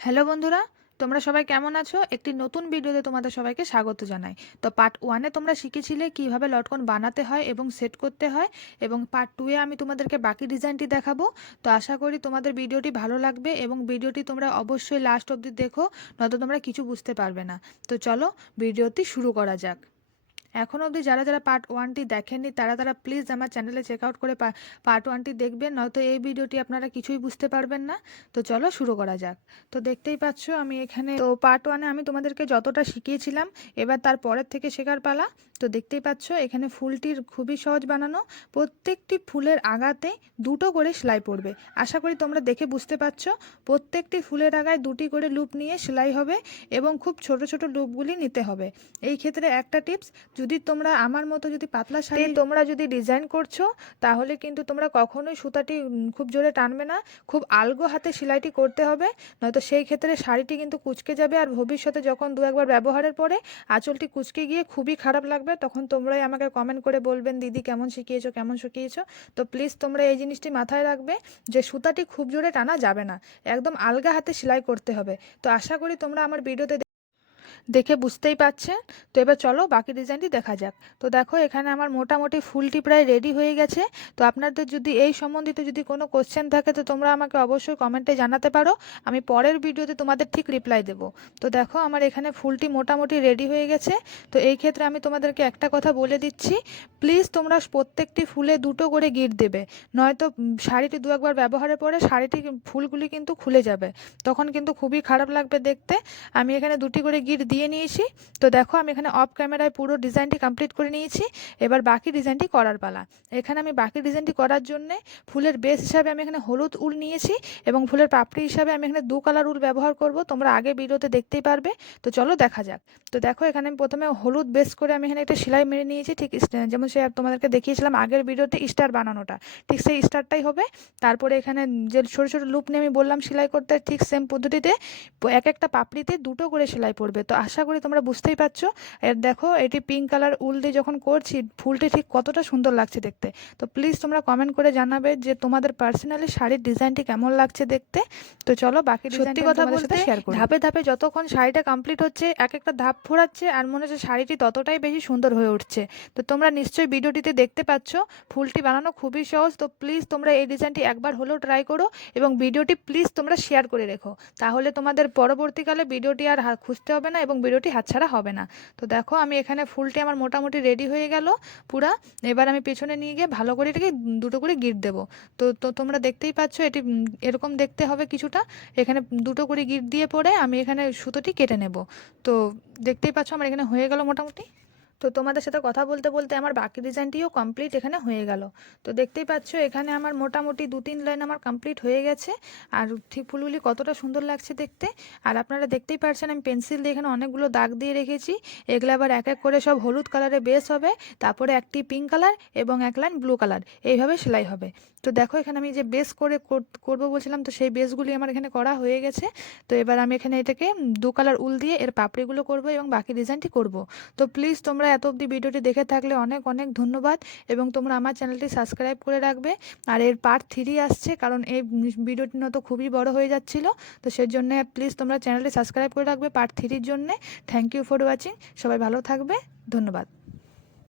Hello বন্ধুরা, তোমরা সবাই কেমন আছো? একটি নতুন ভিডিওতে তোমাদের সবাইকে স্বাগত জানাই। তো পার্ট ওয়ানে তোমরা শিখেছিলে কীভাবে লটকন বানাতে হয় এবং সেট করতে হয়, এবং পার্ট টুয়ে আমি তোমাদেরকে বাকি ডিজাইনটি দেখাবো। তো আশা করি তোমাদের ভিডিওটি ভালো লাগবে এবং ভিডিওটি তোমরা অবশ্যই লাস্ট অবধি দেখো, নয়তো তোমরা কিছু বুঝতে পারবে না। তো চলো ভিডিওটি শুরু করা যাক। এখন অবধি যারা যারা পার্ট ওয়ানটি দেখেননি, তারা তারা প্লিজ আমার চ্যানেলে চেক আউট করে পার্ট ওয়ানটি দেখবেন, নয়তো এই ভিডিওটি আপনারা কিছুই বুঝতে পারবেন না। তো চলো শুরু করা যাক। তো দেখতেই পাচ্ছ আমি এখানে, তো পার্ট ওয়ানে আমি তোমাদেরকে যতটা শিখিয়েছিলাম, এবার তার পরের থেকে শেখার পালা। তো দেখতেই পাচ্ছ এখানে ফুলটির খুবই সহজ বানানো। প্রত্যেকটি ফুলের আগাতে দুটো করে সেলাই পড়বে। আশা করি তোমরা দেখে বুঝতে পারছ প্রত্যেকটি ফুলের আগায় দুটি করে লুপ নিয়ে সেলাই হবে এবং খুব ছোট ছোট লুপগুলি নিতে হবে। এই ক্ষেত্রে একটা টিপস যদি তোমরা আমার মতো যদি পাতলা শাড়ি তোমরা যদি ডিজাইন করছ তাহলে কিন্তু তোমরা কখনোই সুতাটি খুব জোরে টানবে না। খুব আলগো হাতে সেলাইটি করতে হবে নয়তো সেই ক্ষেত্রে শাড়িটি কিন্তু কুচকে যাবে। আর ভবিষ্যতে যখন দু একবার ব্যবহারের পরে আঁচলটি কুচকে গিয়ে খুবই খারাপ লাগবে তখন তোমরাই আমাকে কমেন্ট করে বলবেন, দিদি কেমন শিখিয়েছো কেমন শিখিয়েছো তো প্লিজ তোমরা এই জিনিসটি মাথায় রাখবে যে সুতাটি খুব জোরে টানা যাবে না। একদম আলগা হাতে সেলাই করতে হবে। তো আশা করি তোমরা আমার ভিডিওতে দেখে বুঝতেই পারছেন তো এবার চলো বাকি ডিজাইনটি দেখা যাক। তো দেখো, এখানে আমার মোটামুটি ফুলটি প্রায় রেডি হয়ে গেছে। তো আপনাদের যদি এই সম্বন্ধিত যদি কোনো কোশ্চেন থাকে, তো তোমরা আমাকে অবশ্যই কমেন্টে জানাতে পারো। আমি পরের ভিডিওতে তোমাদের ঠিক রিপ্লাই দেবো। তো দেখো, আমার এখানে ফুলটি মোটামুটি রেডি হয়ে গেছে। তো এই ক্ষেত্রে আমি তোমাদেরকে একটা কথা বলে দিচ্ছি। প্লিজ তোমরা প্রত্যেকটি ফুলে দুটো করে গিট দেবে। নয়তো শাড়িটি দু একবার ব্যবহারের পরে শাড়িটি ফুলগুলি কিন্তু খুলে যাবে। তখন কিন্তু খুবই খারাপ লাগবে দেখতে। আমি এখানে দুটি করে গিট দিয়ে নিয়েছি। তো দেখো আমি এখানে অফ ক্যামেরায় পুরো ডিজাইনটি কমপ্লিট করে নিয়েছি। এবার বাকি ডিজাইনটি করার পালা। এখানে আমি বাকি ডিজাইনটি করার জন্যে ফুলের বেস হিসাবে আমি এখানে হলুদ উল নিয়েছি এবং ফুলের পাপড়ি হিসাবে আমি এখানে দু কালার উল ব্যবহার করব। তোমরা আগে ভিডিওতে দেখতেই পারবে। তো চলো দেখা যাক। তো দেখো এখানে আমি প্রথমে হলুদ বেস করে আমি এখানে একটা সেলাই মেরে নিয়েছি। ঠিক যেমন সে তোমাদেরকে দেখিয়েছিলাম আগের ভিডিওতে স্টার বানানোটা। ঠিক সেই স্টারটাই হবে। তারপরে এখানে যে ছোটো ছোটো লুপ নিয়ে আমি বললাম সেলাই করতে ঠিক সেম পদ্ধতিতে এক একটা পাপড়িতে দুটো করে সেলাই পড়বে। তো আশা করি তোমরা বুঝতেই পারছ। এর দেখো এটি পিঙ্ক কালার উল দিয়ে যখন করছি ফুলটি ঠিক কতটা সুন্দর লাগছে দেখতে। তো প্লিজ তোমরা কমেন্ট করে জানাবে যে তোমাদের পার্সোনালি শাড়ির ডিজাইনটি কেমন লাগছে দেখতে। তো চলো বাকি সত্যি কথা বলতে ধাপে ধাপে যতক্ষণ শাড়িটা কমপ্লিট হচ্ছে এক একটা ধাপ ফোরাচ্ছে আর মনে হচ্ছে শাড়িটি ততটাই বেশি সুন্দর হয়ে উঠছে। তো তোমরা নিশ্চয়ই ভিডিওটিতে দেখতে পাচ্ছ ফুলটি বানানো খুবই সহজ। তো প্লিজ তোমরা এই ডিজাইনটি একবার হলেও ট্রাই করো এবং ভিডিওটি প্লিজ তোমরা শেয়ার করে রেখো। তাহলে তোমাদের পরবর্তীকালে ভিডিওটি আর খুঁজতে হবে না এবং ভিডিওটি হাতছাড়া হবে না। তো দেখো, আমি এখানে ফুলটি আমার মোটামুটি রেডি হয়ে গেল পুরা। এবার আমি পেছনে নিয়ে গিয়ে ভালো করে এটাকে দুটো করে গিট দেবো। তো তো তোমরা দেখতেই পাচ্ছ, এটি এরকম দেখতে হবে কিছুটা। এখানে দুটো করে গিট দিয়ে পরে আমি এখানে সুতোটি কেটে নেব। তো দেখতেই পাচ্ছ, আমার এখানে হয়ে গেল মোটামুটি। তো তোমাদের সাথে কথা বলতে বলতে আমার বাকি ডিজাইনটিও কমপ্লিট এখানে হয়ে গেল। তো দেখতেই পাচ্ছ, এখানে আমার মোটামুটি দু তিন লাইন আমার কমপ্লিট হয়ে গেছে। আর ঠিক ফুলগুলি কতটা সুন্দর লাগছে দেখতে। আর আপনারা দেখতেই পাচ্ছেন আমি পেন্সিল দিয়ে এখানে অনেকগুলো দাগ দিয়ে রেখেছি। এগুলো আবার এক এক করে সব হলুদ কালারে বেস হবে। তারপরে একটি পিঙ্ক কালার এবং এক লাইন ব্লু কালার এইভাবে সেলাই হবে। তো দেখো, এখানে আমি যে বেস কর- করব বলছিলাম, তো সেই বেসগুলি আমার এখানে করা হয়ে গেছে। তো এবার আমি এখানে এটাকে দু কালার উল দিয়ে এর পাপড়িগুলো করব এবং বাকি ডিজাইনটি করব। তো প্লিজ তোমরা এত অবধি ভিডিওটি দেখে থাকলে অনেক অনেক ধন্যবাদ এবং তোমরা আমার চ্যানেলটি সাবস্ক্রাইব করে রাখবে। আর এর পার্ট থ্রি আসছে, কারণ এই ভিডিওটি নত খুবই বড় হয়ে যাচ্ছিল। তো সেই জন্য প্লিজ তোমরা চ্যানেলটি সাবস্ক্রাইব করে রাখবে পার্ট থ্রির জন্যে। থ্যাংক ইউ ফর ওয়াচিং সবাই ভালো থাকবে। ধন্যবাদ।